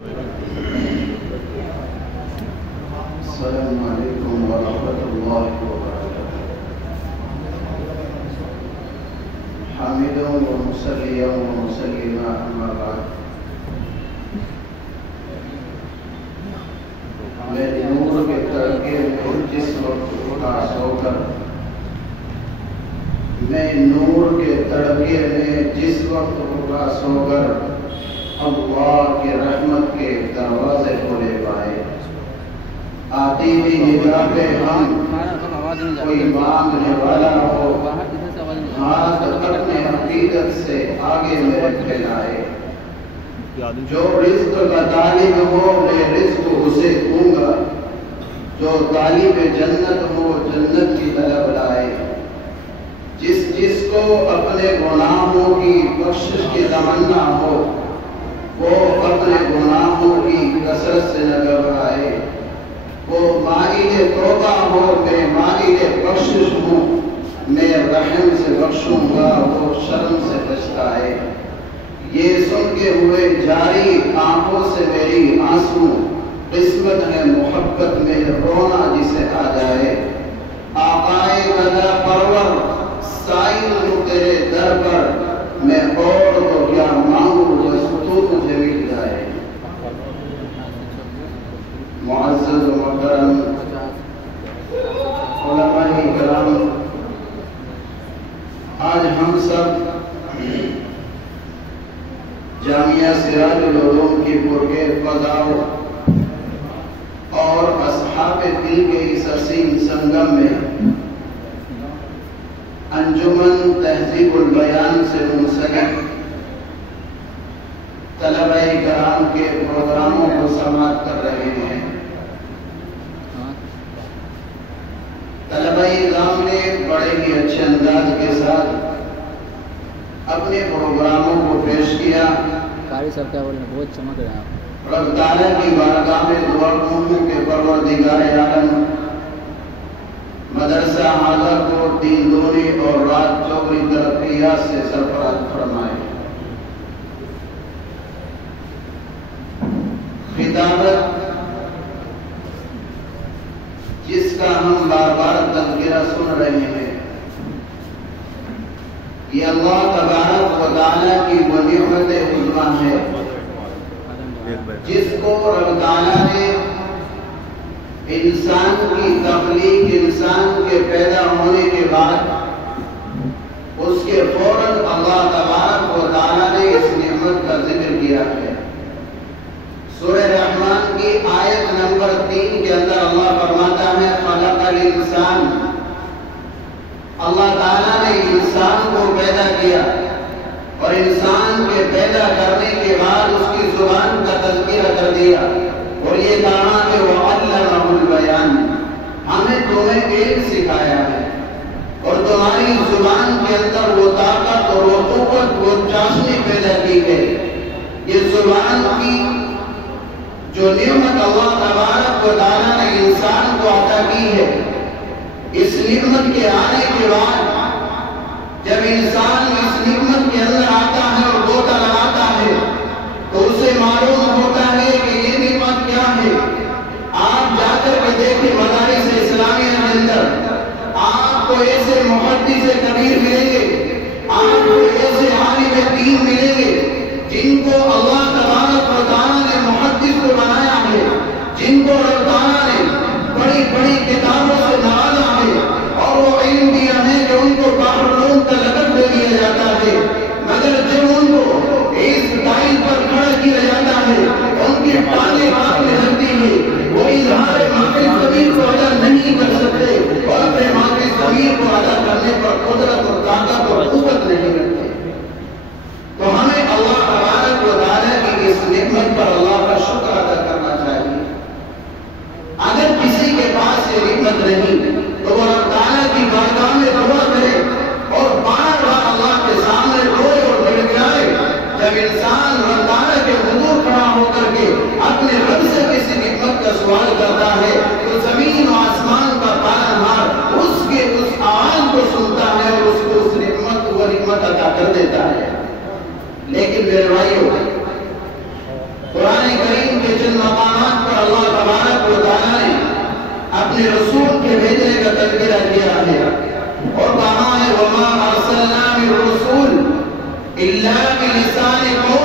السلام علیکم ورحمۃ اللہ وبرکاتہ۔ حامدا ومصلیا ومسلما اما بعد۔ میں نور کے تڑکے میں جس وقت اٹھا سو کر، میں نور کے تڑکے میں جس وقت اٹھا سو کر اللہ کی رحمت کے دروازے کھولے پائے، آتی بھی نگاہ پہ ہم کوئی مانگنے والا ہو، ہاتھ اپنے عقیدت سے آگے میرے پھیلائے، جو رزق کا طالب ہو میں رزق اسے دوں گا، جو طالب جنت ہو جنت کی طرف لائے، جس کو اپنے گناہوں کی بخشش کی تمنا ہو وہ اپنے گناہوں کی کثرت سے نہ گھبرائے، وہ مائل توبہ ہو میں مائل بخشش ہوں، میں رحم سے بخشوں گا وہ شرم سے بچتا ہے۔ یہ سن کے ہوئے جاری آنکھوں سے میری آنسو، قسمت ہے محبت میں رونا جسے آ جائے، آقائے قدر پرور سائل ہوں تیرے در پر، میں اور تو کیا مانگوں بس تو مجھے مل جائے۔ معزز و محترم علماء کرام، آج ہم سب جامعہ سراج العلوم کی پرگیر فضاء اور اصحاب دل کے اس عظیم سنگم میں انجمن تہذیب البیان سے منسلک طلبہ کرام کے پروگراموں کو سماعت کر رہے ہیں۔ طلبہ کرام نے بڑے ہی اچھے انداز کے ساتھ اپنے پروگراموں کو پیش کیا۔ قاری صاحب کیا بولنے بہت چمک رہے ہیں۔ رب تعالیٰ کی بارگاہ میں دعا کروں کہ پروردگار عالم مدرسہ حاضر کو دین دوری اور رات چوکری ترقیات سے سرفراز فرمائے۔ خطابت جس کا ہم بار بار تذکرہ سن رہے ہیں، یہ اللہ تبارک و تعالیٰ کی وہ نعمت عظمیٰ ہے جس کو رب تعالیٰ نے انسان کی تخلیق، انسان کے پیدا ہونے کے بعد اس کے فوراً اللہ تبارک و تعالیٰ نے اس نعمت کا ذکر کیا ہے۔ سورہ رحمان کی آیت نمبر 3 کے اندر اللہ فرماتا ہے خلق الانسان، اللہ تعالیٰ نے انسان کو پیدا کیا اور انسان کے پیدا کرنے کے بعد اس کی زبان کا تذکرہ کر دیا اور یہ کہا کہ وَعَلَّمَهُ الْبَيَانِ، ہم نے تمہیں علم سکھایا ہے اور تمہاری زبان کے اندر وہ طاقت اور وہ قوت، وہ چاشنی پیدا کی گئی۔ یہ زبان کی جو نعمت اللہ تبارک و تعالیٰ نے انسان کو عطا کی ہے، اس نعمت کے آنے کے بعد جب انسان اس نعمت کے اندر آتا ہے اور گوتا لگاتا ہے تو اسے معلوم ہوتا ہے کہ یہ نعمت کیا ہے۔ آپ جا کر کے دیکھیں مدارس اسلامیہ کے اندر آپ کو ایسے محدث کبیر ملیں گے، آپ کو ایسے عالم دین ملیں گے جن کو اللہ تبارک و تعالیٰ نے محدث کو بنایا ہے، جن کو اللہ تعالیٰ نے بڑی بڑی کتابوں سے نوازا ہے اور وہ علم دیا ہے کہ ان کو باہر لوگ کا لقب دے دیا جاتا ہے، مگر جب ان کو اس ٹائل پر کھڑا کیا جاتا ہے ان کی ٹانگیں کانپنے لگتی ہیں، وہ اظہار معافی ضمیر کو ادا نہیں کر سکتے اور اپنے معافی ضمیر کو ادا کرنے پر قدرت اور طاقت اور قوت نہیں رکھتے۔ تو ہمیں اللہ تبارک و تعالیٰ اپنے رسول کے بھیجنے کا تذکرہ کیا ہے اور کہا ہے وَمَا أَرْسَلْنَا مِن رَّسُولٍ إِلَّا بِلِسَانِ قَوْمِهِ